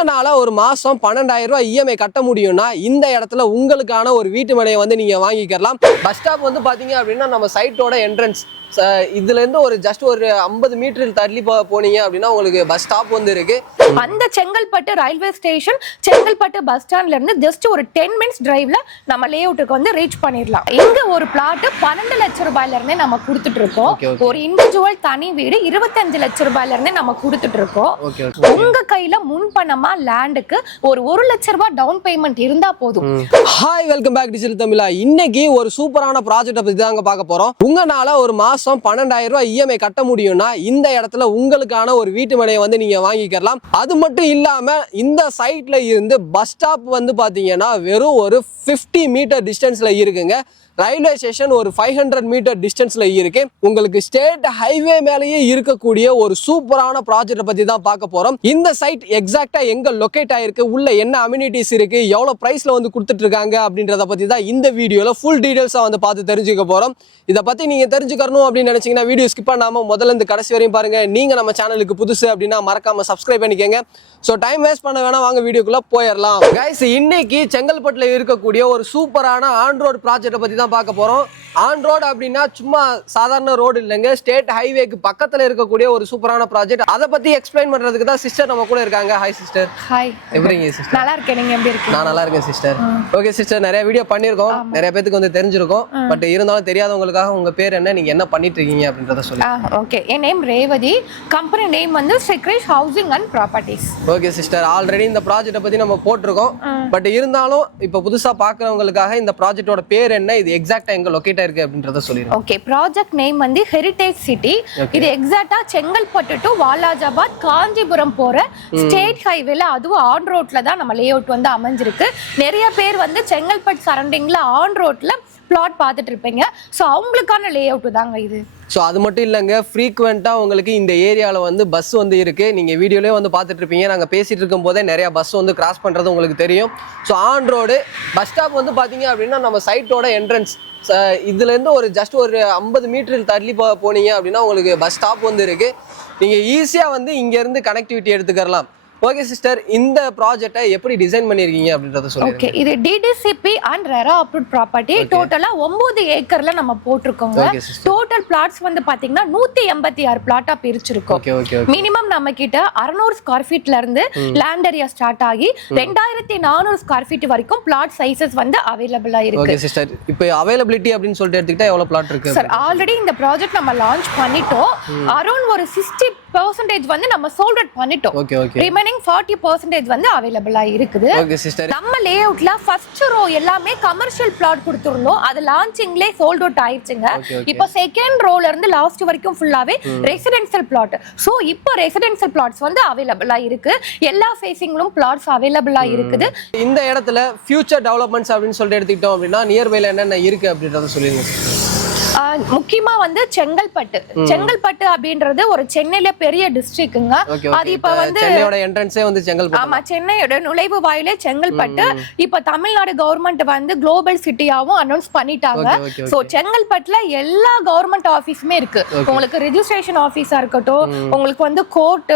உங்களால ஒரு மாசம் 12,000 ரூபாய் இஎம்ஐ கட்ட முடியும்னா இந்த இடத்துல உங்களுக்கான ஒரு வீட்டு மனையை வந்து நீங்க வாங்கிக்கலாம். பஸ் ஸ்டாப் வந்து பாத்தீங்க அப்படின்னா நம்ம சைட்டோட என்ட்ரன்ஸ் இதுல இருந்து ஒரு ஜஸ்ட் ஒரு 50 மீட்டர் தள்ளி போனீங்க அப்படின்னா உங்களுக்கு பஸ் ஸ்டாப் வந்து இருக்கு. அந்த Chengalpattu railway station Chengalpattu bus ஸ்டாண்ட்ல இருந்து ஜஸ்ட் ஒரு 10 மினிட்ஸ் டிரைவ்ல நம்ம லே அவுட்டுக்கு வந்து ரீச் பண்ணிடலாம். இங்க ஒரு பிளாட் 12 லட்சம் ரூபாயில இருந்தே நம்ம கொடுத்துட்டு இருக்கோம். ஒரு இண்டிவிஜுவல் தனி வீடு 25 லட்சம் ரூபாயில இருந்தே நம்ம கொடுத்துட்டு இருக்கோம். உங்க கையில முன்பணமா லேண்டுக்கு ஒரு 1 லட்சம் ரூபாய் டவுன் பேமெண்ட் இருந்தா போதும். ஹாய், வெல்கம் பேக் டிஜிட்டல் தமிழா. இன்னைக்கு ஒரு சூப்பரான ப்ராஜெக்ட் பத்தி தாங்க பார்க்க போறோம். உங்களால ஒரு மாசம் 12,000 ரூபாய் இஎம்ஐ கட்ட முடியும்னா இந்த இடத்துல உங்களுக்கான ஒரு வீட்டு மனையை வந்து நீங்க வாங்கிக்கலாம். அது மட்டும் இல்லாம இந்த சைட்ல இருந்து பஸ் ஸ்டாப் வந்து பாத்தீங்கன்னா வெறும் ஒரு 50 மீட்டர் டிஸ்டன்ஸ்ல இருக்குங்க. ரயில்வே ஸ்டேஷன் ஒரு 500 மீட்டர் டிஸ்டன்ஸ்ல இருக்கு. உங்களுக்கு ஸ்டேட் ஹைவே மேலேயே இருக்கக்கூடிய ஒரு சூப்பரான ப்ராஜெக்ட் பத்தி தான் பார்க்க போறோம். இந்த சைட் எக்ஸாக்டா எங்க லொகேட் ஆயிருக்கு, உள்ள என்ன அம்யூனிட்டிஸ் இருக்கு, எவ்வளவு பிரைஸ்ல வந்து கொடுத்துட்டு இருக்காங்க அப்படின்றத பத்தி தான் இந்த வீடியோல ஃபுல் டீடைல்ஸா வந்து பார்த்து தெரிஞ்சுக்க போறோம். இதை பத்தி நீங்க தெரிஞ்சுக்கணும் அப்படின்னு நினைச்சீங்கன்னா வீடியோ ஸ்கிப் பண்ணாம முதல்ல இருந்து கடைசி வரையும் பாருங்க. நீங்க நம்ம சேனலுக்கு புதுசு அப்படின்னா மறக்காம சப்ஸ்கிரைப் பண்ணிக்கங்க. ஸோ டைம் வேஸ்ட் பண்ண வேணாம், வாங்க வீடியோக்குள்ள போயிடலாம். கைஸ், இன்னைக்கு செங்கல்பட்டுல இருக்கக்கூடிய ஒரு சூப்பரான ஆன் ரோட் ப்ராஜெக்ட் பத்தி தான் பார்க்க போறோம். ஆன் ரோட் அப்படின்னா சும்மா சாதாரண ரோடு இல்லைங்க, ஸ்டேட் ஹைவேக்கு பக்கத்துல இருக்கக்கூடிய ஒரு சூப்பரான ப்ராஜெக்ட். அதை பத்தி எக்ஸ்பிளைன் பண்றதுக்கு தான் சிஸ்டர் நம்ம கூட இருக்காங்க. Hi sister. ஹாய், எப்படி இருக்கீங்க சிஸ்டர்? நல்லா இருக்கேன், நீங்க எப்படி இருக்கீங்க? நான் நல்லா இருக்கேன் சிஸ்டர். ஓகே சிஸ்டர், நிறைய வீடியோ பண்ணிருக்கோம், நிறைய பேருக்கு வந்து தெரிஞ்சிருக்கும். பட் இருந்தாலும் தெரியாதவங்களுக்காக உங்க பேர் என்ன, நீங்க என்ன பண்ணிட்டு இருக்கீங்க அப்படின்றத சொல்லுங்க. ஓகே, என் நேம் ரேவதி, கம்பெனி நேம் வந்து Srikrish housing and properties. Okay sister, already இந்த ப்ராஜெக்ட்டை பத்தி நம்ம போட்டிருக்கோம். பட் இருந்தாலும் இப்போ புதுசா பாக்குறவங்களுக்காக இந்த ப்ராஜெக்ட்டோட பேர் என்ன, இது எக்ஸாக்ட்டா எங்க லொகேட் ஆயிருக்கு அப்படின்றத சொல்லிடுங்க. ஓகே, ப்ராஜெக்ட் நேம் வந்து ஹெரிடேஜ் சிட்டி. இது எக்ஸாக்ட்டா செங்கல்பட்டு டு வாலாஜாபாத் காஞ்சிபுரம் போற ஸ்டேட் ஹைவேல, அதுவும் ஆன் ரோட்ல தான் நம்ம லே அவுட் வந்து அமைஞ்சிருக்கு. நிறைய பேர் வந்து செங்கல்பட்டு சரௌண்டிங்ல ஆன் ரோட்ல பிளாட் பார்த்துட்டு இருப்பீங்க. ஸோ அவங்களுக்கான லே அவுட் தாங்க இது. ஸோ அது மட்டும் இல்லைங்க, ஃப்ரீக்வெண்ட்டாக உங்களுக்கு இந்த ஏரியாவில் வந்து பஸ் வந்து இருக்குது. நீங்கள் வீடியோலேயே வந்து பார்த்துட்டு இருப்பீங்க. நாங்கள் பேசிகிட்டு இருக்கும் போதே நிறையா பஸ் வந்து கிராஸ் பண்ணுறது உங்களுக்கு தெரியும். So on road bus stop வந்து பார்த்தீங்க அப்படின்னா நம்ம சைட்டோட என்ட்ரன்ஸ் இதுலேருந்து ஒரு ஜஸ்ட் ஒரு 50 மீட்டர் தள்ளி போனீங்க அப்படின்னா உங்களுக்கு பஸ் ஸ்டாப் வந்து இருக்குது. நீங்கள் ஈஸியாக வந்து இங்கேருந்து கனெக்டிவிட்டி எடுத்துக்கலாம். ஓகே சிஸ்டர், இந்த ப்ராஜெக்ட்டை எப்படி டிசைன் பண்ணிருக்கீங்க அப்படின்றத சொல்லுங்க. ஓகே, இது DTCP and RERA approved property. டோட்டலா 9 ஏக்கர்ல நம்ம போட்டுருக்கோங்க. டோட்டல் பிளாட்ஸ் வந்து பாத்தீங்கன்னா 186 பிளாட்டா பிரிச்சிருக்கோம். மினிமம் நம்ம கிட்ட 600 ஸ்கொயர் ஃபீட்ல இருந்து லேண்ட் ஏரியா ஸ்டார்ட் ஆகி 2400 ஸ்கொயர் ஃபீட் வரைக்கும் பிளாட் சைஸஸ் வந்து அவைலபிளா இருக்கு. ஓகே சிஸ்டர், இப்போ அவைலபிலிட்டி அப்படின்னு சொல்லிட்டு எடுத்துக்கிட்டா எவ்வளவு பிளாட் இருக்கு சார்? ஆல்ரெடி இந்த ப்ராஜெக்ட் நம்ம லான்ச் பண்ணிட்டோம். அரௌண்ட் ஒரு 60% வந்து நம்ம சோல்ட் அவுட் பண்ணிட்டோம். ரிமைனிஙங் 40% வந்து அவைலபிளா இருக்குது. நம்ம லே அவுட்ல ஃபர்ஸ்ட் ரோ எல்லாமே கமர்ஷியல் பிளாட் கொடுத்திருந்தோம். அது லான்ச்சிங்லே சோல்ட் அவுட் ஆயிடுச்சுங்க. இப்போ செகண்ட் ரோல இருந்து லாஸ்ட் வரைக்கும் ஃபுல்லாவே ரெசிடென்ஷியல் பிளாட். சோ இப்போ ரெசிடென்ஷியல் பிளாட்ஸ் வந்து அவைலபிளா இருக்கு. எல்லா ஃபேசிங்லும் பிளாட்ஸ் அவைலபிளா இருக்குது. இந்த இடத்துல ஃபியூச்சர் டெவலப்மெண்ட்ஸ் அப்படின்னு சொல்லிட்டு எடுத்துக்கிட்டோம் அப்படின்னா நியர்பைல என்னென்ன இருக்கு அப்படின்றத சொல்லுங்க. முக்கியமா வந்து செங்கல்பட்டு அப்படின்றது ஒரு சென்னையில பெரிய டிஸ்ட்ரிக்ட்ங்க. அது இப்ப வந்து சென்னையோட என்ட்ரன்ஸே வந்து செங்கல்பட்டு. ஆமா, சென்னையோட நுழைவு வாயிலே செங்கல்பட்டு. இப்ப தமிழ்நாடு கவர்மெண்ட் வந்து குளோபல் சிட்டியாவும் அனௌன்ஸ் பண்ணிட்டாங்க. சோ செங்கல்பட்டுல எல்லா கவர்மெண்ட் ஆபீஸுமே இருக்கு. உங்களுக்கு ரெஜிஸ்ட்ரேஷன் ஆபீஸா இருக்கட்டும், உங்களுக்கு வந்து கோர்ட்,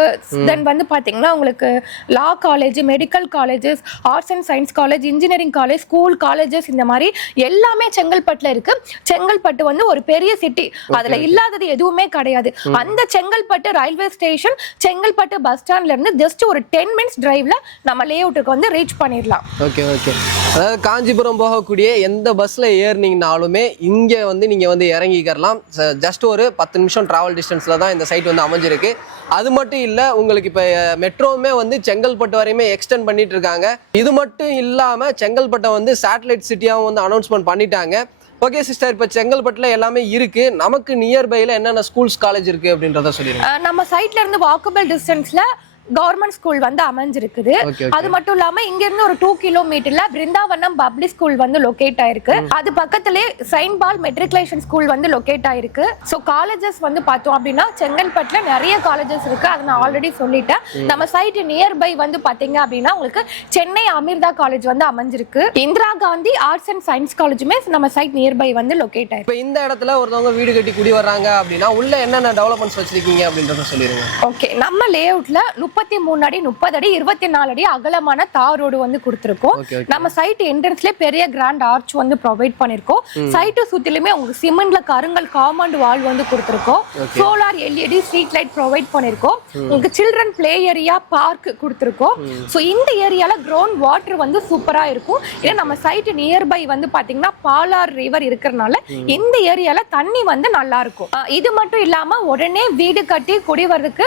தென் வந்து பாத்தீங்கன்னா உங்களுக்கு லா college, medical colleges, arts and science college, engineering college, school colleges, இந்த மாதிரி எல்லாமே செங்கல்பட்டுல இருக்கு. செங்கல்பட்டு வந்து ஒரு பெரிய சிட்டி, அதுல இல்லாதது எதுவுமே கிடையாது. அந்த Chengalpattu railway station Chengalpattu bus ஸ்டாண்ட்ல இருந்து ஜஸ்ட் ஒரு 10 மினிட்ஸ் டிரைவ்ல நம்ம லே அவுட்டுக்கு வந்து ரீச் பண்ணிடலாம். ஓகே ஓகே, அதாவது காஞ்சிபுரம் போகக்கூடிய எந்த பஸ்ல ஏறினீங்கனாலுமே இங்க வந்து நீங்க வந்து இறங்கிக்கலாம். ஜஸ்ட் ஒரு 10 நிமிஷம் டிராவல் டிஸ்டன்ஸ்ல தான் இந்த சைட் வந்து அமைஞ்சிருக்கு. அது மட்டும் இல்ல, உங்களுக்கு இப்ப மெட்ரோவுமே வந்து செங்கல்பட்டு வரையுமே எக்ஸ்டெண்ட் பண்ணிட்டு இருக்காங்க. இது மட்டும் இல்லாம செங்கல்பட்டை வந்து சேட்டலைட் சிட்டியாவும் வந்து அனௌன்ஸ்மெண்ட் பண்ணிட்டாங்க. ஓகே சிஸ்டர், இப்போ செங்கல்பட்டுல எல்லாமே இருக்கு. நமக்கு நியர்பைல என்னென்ன ஸ்கூல்ஸ் காலேஜ் இருக்கு அப்படின்றத சொல்லிடுங்க. நம்ம சைட்ல இருந்து வாக்கபிள் டிஸ்டன்ஸ்ல கவர்மெண்ட் ஸ்கூல் வந்து அமைஞ்சிருக்குது. அது மட்டும் இல்லாம இங்க இருந்து ஒரு 2 கிலோமீட்டர்ல பிருந்தாவனம் பப்ளிக் ஸ்கூல் வந்து லொகேட் ஆயிருக்கு. அது பக்கத்திலே செயின்ட் பால் மெட்ரிகுலேஷன் ஸ்கூல் வந்து லொகேட் ஆயிருக்கு. சோ காலேஜஸ் வந்து பார்த்தோம் அப்படின்னா செங்கல்பட்டுல நிறைய காலேஜஸ் இருக்கு. அதை நான் ஆல்ரெடி சொல்லிட்டேன். நம்ம சைட் நியர்பை வந்து பாத்தீங்க அப்படின்னா உங்களுக்கு சென்னை அமிர்தா காலேஜ் வந்து அமைஞ்சிருக்கு. Indira Gandhi arts and science காலேஜுமே நம்ம சைட் நியர்பை வந்து லொகேட் ஆயிருக்கு. இந்த இடத்துல ஒருத்தவங்க வீடு கட்டி குடி வர்றாங்க அப்படின்னா உள்ள என்னென்ன டெவலப்மெண்ட்ஸ் வச்சிருக்கீங்க அப்படின்றத சொல்லிடுங்க. ஓகே, நம்ம லே அவுட்ல 33 அடி 30 அடி 24 அடி அகலமான தார் ரோடு வந்து கொடுத்திருக்கோம். நம்ம சைட் என்ட்ரன்ஸ்ல பெரிய கிராண்ட் ஆர்ச் வந்து ப்ரொவைட் பண்ணிருக்கோம். சைட் சுத்திலுமே உங்களுக்கு சிமெண்ட்ல கருங்கல் காம்பவுண்ட் வால் வந்து கொடுத்திருக்கோம். Solar LED street light provide பண்ணிருக்கோம். உங்களுக்கு சில்ட்ரன் பிளே ஏரியா பார்க் கொடுத்திருக்கோம். சோ இந்த ஏரியால கிரவுண்ட் வாட்டர் வந்து சூப்பரா இருக்கும். ஏன்னா நம்ம சைட் நியர்பை வந்து பாத்தீங்கன்னா பாலார் ரிவர் இருக்கிறதுனால இந்த ஏரியால தண்ணி வந்து நல்லா இருக்கும். இது மட்டும் இல்லாம உடனே வீடு கட்டி குடி வர்றதுக்கு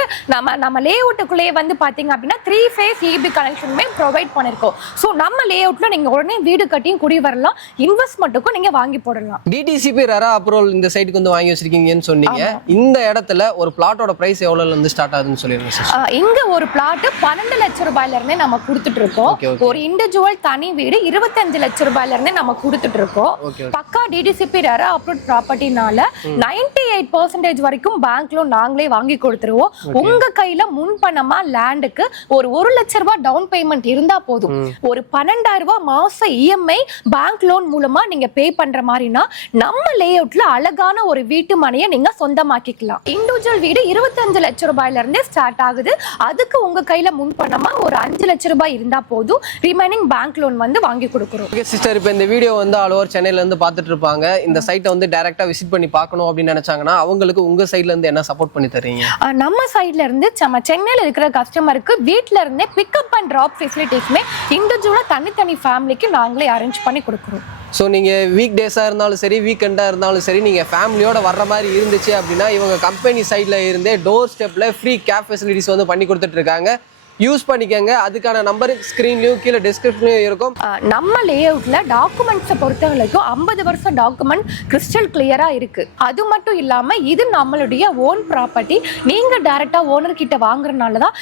நம்ம லே அவுட்டுக்குள்ளேயே வந்து பாத்தீங்க அப்படின்னா 3 phase EB கனெக்ஷனுமே ப்ரொவைட் பண்ணிருக்கோம். சோ நம்ம லே அவுட்ல நீங்க உடனே வீடு கட்டியும் குடி வரலாம். இன்வெஸ்ட்மெண்ட்டுக்கும் நீங்க வாங்கி போடலாம். டிடிசிபி ரெரா அப்ரூவல் இந்த சைட்டுக்கு வந்து வாங்கி வச்சிருக்கீங்கன்னு சொன்னீங்க. இந்த இடத்துல ஒரு பிளாட்டோட பிரைஸ் எவ்வளவுல இருந்து ஸ்டார்ட் ஆகுதுன்னு சொல்லிருங்க சார். இங்க ஒரு பிளாட் 12 லட்சம் ரூபாயில இருந்தே நம்ம கொடுத்துட்டு இருக்கோம். ஒரு இண்டிவிஜுவல் தனி வீடு 25 லட்சம் ரூபாயில இருந்தே நம்ம கொடுத்துட்டு இருக்கோம். பக்கா டிடிசிபி ரெரா அப்ரூவ்ட் ப்ராப்பர்ட்டினால 98% வரைக்கும் பேங்க் லோன் நாங்களே வாங்கி கொடுத்துருவோம். உங்க கையில முன்பணமா லேண்டுக்கு ஒரு 1 லட்சம் ரூபாய் டவுன் பேமெண்ட் இருந்தா போதும். ஒரு 12,000 ரூபாய் மாச இஎம்ஐ பேங்க் லோன் மூலமா நீங்க பே பண்ற மாதிரினா நம்ம லே அவுட்ல அழகான ஒரு வீட்டு மனையை நீங்க சொந்தமாக்கிக்கலாம். இண்டிவிஜுவல் வீடு 25 லட்சம் ரூபாயில இருந்தே ஸ்டார்ட் ஆகுது. அதுக்கு உங்க கையில முன்பணமா ஒரு 5 லட்சம் ரூபாய் இருந்தா போதும். ரிமைனிங் பேங்க் லோன் வந்து வாங்கி கொடுக்குறோம். ஓகே சிஸ்டர், இப்போ இந்த வீடியோ வந்து ஆல் ஓவர் சென்னையில இருந்து பார்த்துட்டு இருப்பாங்க. இந்த சைட்டை வந்து டைரக்டா விசிட் பண்ணி பார்க்கணும் அப்படின்னு நினைச்சாங்கன்னா அவங்களுக்கு உங்க சைட்ல இருந்து என்ன சப்போர்ட் பண்ணி தரீங்க? நம்ம சைட்ல இருந்து நம்ம சென்னையில இருக்கிற கஸ்டமருக்கு வீட்ல இருந்தே பிக்கப் அண்ட் டிராப் ஃபெசிலிட்டிஸ்மே இண்டிவிஜுவலா தனித்தனி ஃபேமிலிக்கு நாங்களே அரேஞ்ச் பண்ணி கொடுக்குறோம். ஸோ நீங்கள் வீக் டேஸாக இருந்தாலும் சரி, வீக்கெண்டாக இருந்தாலும் சரி, நீங்கள் ஃபேமிலியோட வர்ற மாதிரி இருந்துச்சு அப்படின்னா இவங்க கம்பெனி சைடில் இருந்தே டோர் ஸ்டெப்பில் ஃப்ரீ கேப் ஃபெசிலிட்டிஸ் வந்து பண்ணி கொடுத்துட்டு இருக்காங்க. யூஸ் பண்ணிக்கங்க. அதுக்கான நம்பர் ஸ்கிரீன்லயும் கீழே டிஸ்கிரிப்ஷன்லயும் இருக்கும். நம்ம லே அவுட்ல டாக்குமெண்ட்ஸை பொறுத்த வரைக்கும் 50 வருஷம் டாக்குமெண்ட் கிறிஸ்டல் கிளியரா இருக்கு. அது மட்டும் இல்லாம இது நம்மளுடைய ஓன் ப்ராப்பர்ட்டி. நீங்க டைரக்டா ஓனர் கிட்ட வாங்குறதுனாலதான்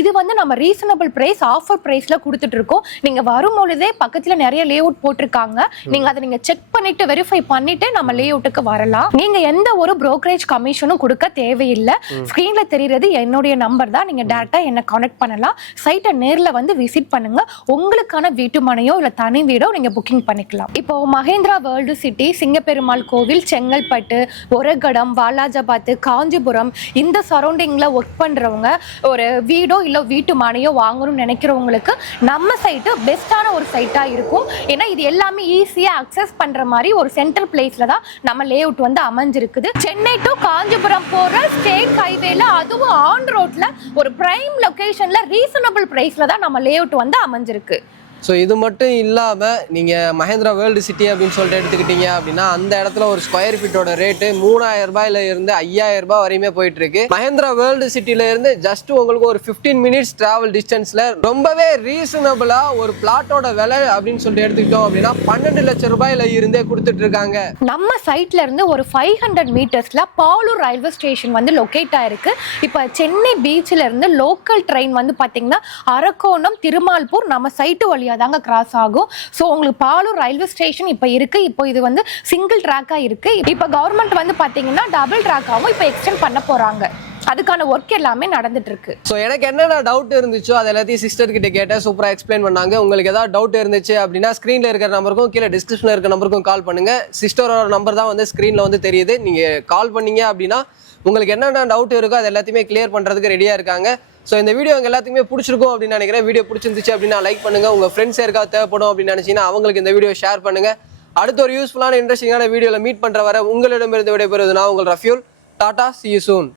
இது வந்து நம்ம ரீசனபிள் பிரைஸ் ஆஃபர் பிரைஸ்ல கொடுத்துட்டு இருக்கோம். நீங்க வரும்பொழுதே பக்கத்துல நிறைய லே அவுட் போட்டிருக்காங்க. நீங்க அதை நீங்க செக் பண்ணிட்டு வெரிஃபை பண்ணிட்டு நம்ம லே அவுட்டுக்கு வரலாம். நீங்க எந்த ஒரு புரோக்கரேஜ் கமிஷனும் கொடுக்க தேவையில்லை. ஸ்கிரீன்ல தெரியுறது என்னுடைய நம்பர் தான். நீங்க டைரக்டா என்ன கான்டாக்ட் பண்ணலாம். சைட்டை நேர்ல வந்து விசிட் பண்ணுங்க. உங்களுக்கான வீட்டு மனையோ இல்ல தனி வீடோ நீங்க புக்கிங் பண்ணிக்கலாம். இப்போ மகேந்திரா வேர்ல்டு சிட்டி, சிங்கப்பெருமாள் கோவில், செங்கல்பட்டு, ஒரகடம், வாலாஜாபாத், காஞ்சிபுரம் இந்த சரௌண்டிங்ல ஒர்க் பண்றவங்க ஒரு வீடோ இல்ல வீட்டு மனையோ வாங்கணும்னு நினைக்கிறவங்களுக்கு நம்ம சைட்டு பெஸ்டான ஒரு சைட்டா இருக்கும். ஏன்னா இது எல்லாமே ஈஸியா அக்சஸ் பண்ற மாதிரி ஒரு சென்ட்ரல் பிளேஸ்ல தான் நம்ம லே அவுட் வந்து அமைஞ்சிருக்குது. சென்னை டு காஞ்சிபுரம் போற ஸ்டேட் ஹைவேல, அதுவும் ஆன் ரோட்ல ஒரு பிரைம் லொகேஷன்ல ரீசனபிள் பிரைஸ்ல தான் நம்ம லே அவுட் வந்து அமைஞ்சிருக்கு. ஸோ இது மட்டும் இல்லாமல் நீங்கள் மகேந்திரா வேர்ல்டு சிட்டி அப்படின்னு சொல்லிட்டு எடுத்துக்கிட்டீங்க அப்படின்னா அந்த இடத்துல ஒரு ஸ்கொயர் ஃபீட்டோட ரேட்டு 3000 ரூபாயில இருந்து 5000 ரூபாய் வரையுமே போயிட்டு இருக்கு. மகேந்திரா வேர்ல்டு சிட்டில இருந்து ஜஸ்ட் உங்களுக்கு ஒரு 15 மினிட்ஸ் டிராவல் டிஸ்டன்ஸ்ல ரொம்பவே ரீசனபிளா ஒரு பிளாட்டோட விலை அப்படின்னு சொல்லிட்டு எடுத்துக்கிட்டோம் அப்படின்னா 12 லட்சம் ரூபாயில இருந்தே கொடுத்துட்டு இருக்காங்க. நம்ம சைட்ல இருந்து ஒரு 500 மீட்டர்ஸ்ல பாலூர் ரயில்வே ஸ்டேஷன் வந்து லொகேட் ஆயிருக்கு. இப்போ சென்னை பீச்ல இருந்து லோக்கல் ட்ரெயின் வந்து பாத்தீங்கன்னா அரக்கோணம், திருமால்பூர் நம்ம சைட்டு வழி தாங்க கிராஸ் ஆகும். சோ உங்களுக்கு பாலூர் ரயில்வே ஸ்டேஷன் இப்ப இருக்கு. இப்போ இது வந்து சிங்கிள் ட்ராக்கா இருக்கு. இப்ப கவர்மெண்ட் வந்து பாத்தீங்கன்னா டபுள் ட்ராக்காவும் இப்ப எக்ஸ்டெண்ட் பண்ண போறாங்க. அதுக்கான ஒர்க் எல்லாமே நடந்துட்டு இருக்கு. ஸோ எனக்கு என்னென்ன டவுட் இருந்துச்சோ அது எல்லாத்தையும் சிஸ்டர் கிட்ட கேட்டேன். சூப்பராக எக்ஸ்பிளைன் பண்ணாங்க. உங்களுக்கு ஏதாவது டவுட் இருந்துச்சு அப்படின்னா ஸ்க்ரீனில் இருக்கிற நம்பருக்கும் கீழே டிஸ்கிரிப்ஷனில் இருக்கிற நம்பருக்கும் கால் பண்ணுங்க. சிஸ்டரோட நம்பர் தான் வந்து ஸ்க்ரீனில் வந்து தெரியுது. நீங்கள் கால் பண்ணீங்க அப்படின்னா உங்களுக்கு என்னென்ன டவுட் இருக்கோ அது எல்லாத்தையுமே கிளியர் பண்ணுறதுக்கு ரெடியாக இருக்காங்க. ஸோ இந்த வீடியோ உங்க எல்லாத்துக்குமே பிடிச்சிருக்கும் அப்படின்னு நினைக்கிறேன். வீடியோ பிடிச்சிருந்துச்சு அப்படின்னா லைக் பண்ணுங்க. உங்க ஃப்ரெண்ட்ஸ் யாருக்காவது தேவைப்படும் அப்படின்னு நினைச்சீங்கன்னா அவங்களுக்கு இந்த வீடியோ ஷேர் பண்ணுங்க. அடுத்த ஒரு யூஸ்ஃபுல்லான இன்ட்ரெஸ்டிங்கான வீடியோவில் மீட் பண்ற வரை உங்களிடமிருந்து விடைபெறுவது நான் உங்கள் Rafiul. Tata, see you soon.